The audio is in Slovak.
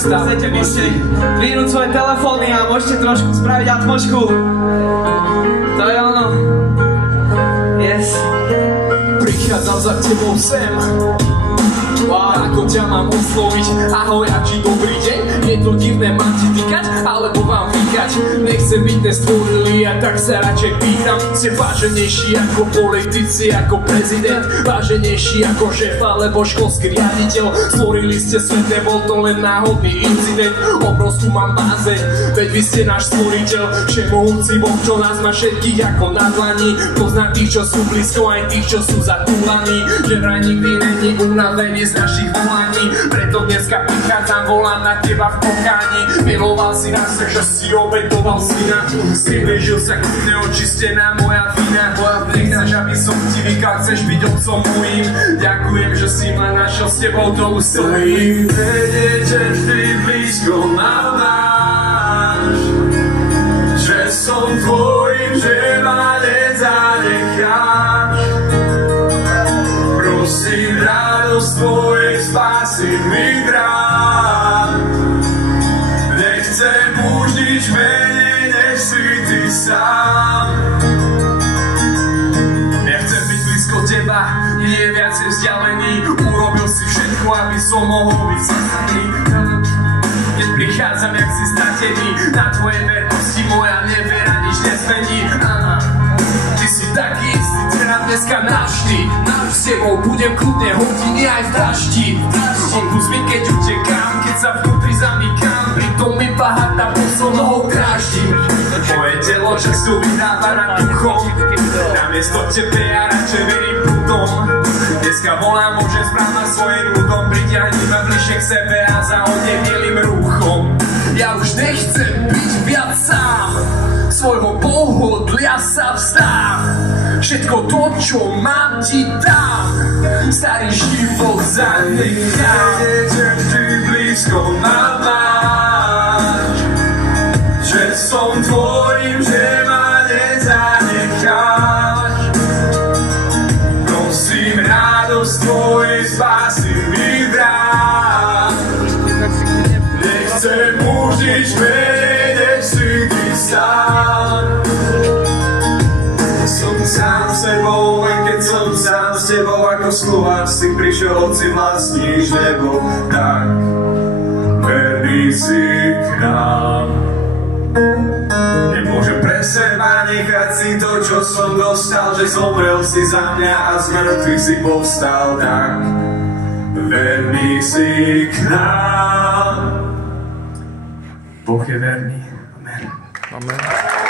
Chcete môžete vyhnúť svoje telefóny a môžete trošku spraviť atmošku. To je ono. Yes. Prichádzam za tebou sem. Ako ťa mám osloviť? Ahoj a či dobrý deň? Je to divné, mám ti týkať, alebo vám vykať? Nechcem byť nestvorili a tak sa radšej pýtam. Ste váženejší ako politici, ako prezident, váženejší ako šéf alebo školský riaditeľ. Stvorili ste svet, nebol to len náhodný incident. Obrovskú mám bázeň, veď vy ste náš stvoriteľ. Všemohúci Boh, čo nás má všetkých ako na dlani. Pozná tých, čo sú blízko, aj tých, čo sú zatúlaní. Že vraj nikdy není unavený z našich volaní. Preto dneska prichádzam, volám na teba v pokáni. Miloval si nás, že si obetoval syna. Priblížil sa k mne, očistená moja vina. Nechceš, aby som ti vykal, chceš byť otcom môjim. Ďakujem, že si ma našiel, s tebou to ustojím. Vedieť, že vždy blízko ma máš, že som tvojim, že ma nezanecháš. Prosím, radosť tvojej spásy mi dám. Nechcem už nič menej, než si ty sám. Nechcem byť blízko teba, nie je viacej vzdialený. Urobil si všetko, aby som mohol byť zastaný. Keď prichádzam, jak si stratený, na tvojej vernosti moja nevera nič nezmení. Ty si taký istý, teda dneska navždy. S tebou budem kľudne hodiny aj v daždi. Odpust mi, keď utekám, keď sa vnútri zamykám. Pritom mi bahata poslednou dráždim. Moje telo času vydáva nad duchom. Namiesto tebe ja radšej verím prúdom. Dneska volám, môžem správať svojim ľudom. Priťahni ma bližšie k sebe a za odebielým rúchom. Ja už nechcem byť viac sám. Svojho pohodlia sa vzdám. Všetko to, čo mám, ti dám. Starý život zanechám. Vedieť, že vždy blízko ma máš, že som tvojim, že ma nezanecháš. Prosím, radosť tvojej spásy mi dám. Nechcem už nič menej, než si ty sám. Som sám sebou, len keď som sám s tebou, ako sluha si prišiel, hoci vlastníš nebo. Tak verný si k nám. Nemôžem pre seba nechať si to, čo som dostal, že zomrel si za mňa a z mŕtvych si povstal. Tak verný si k nám. Boh je verný. Amen. Amen.